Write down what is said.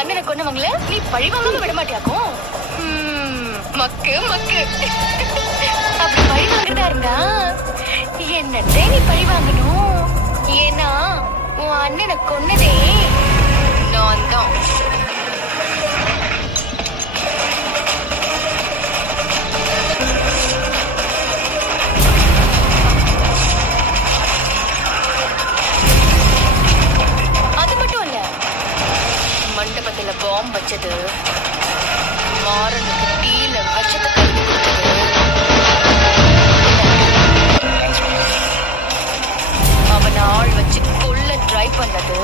அண்ணனை கொன்னவங்கள நீ பழி வாங்காம விட மாட்டியாக்கும். மக்கு மக்கு அப்படி பழி வாங்குறதா இருந்தா என்னட்டே நீ பழி வாங்கணும். ஏன்னா உன் அண்ணனை கொன்னதே நான் தான். அது மட்டும் இல்ல, மண்டபத்துல பாம்பு வச்சது, மாறனுக்கு டீல விஷத்தை கலந்து கொடுத்தது, அவனை ஆள் வச்சு கொல்ல ட்ரை பண்ணது,